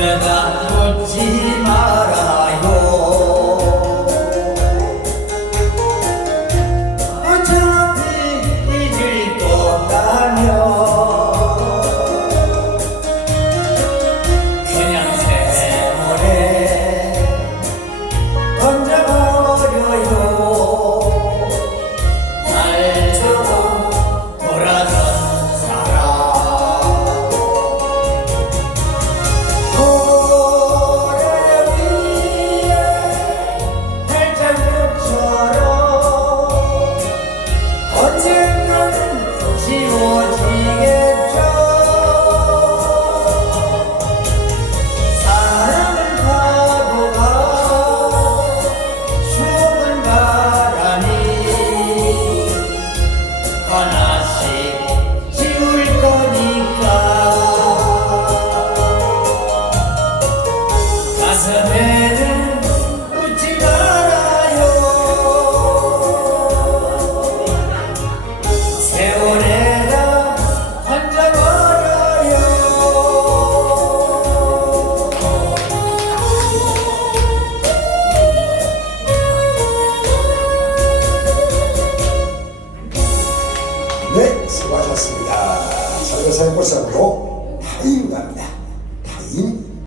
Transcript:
Mehmet 하나씩 지울 거니까. 가슴에 수고하셨습니다. 설교 생골상으로 타임 갑니다. 타임.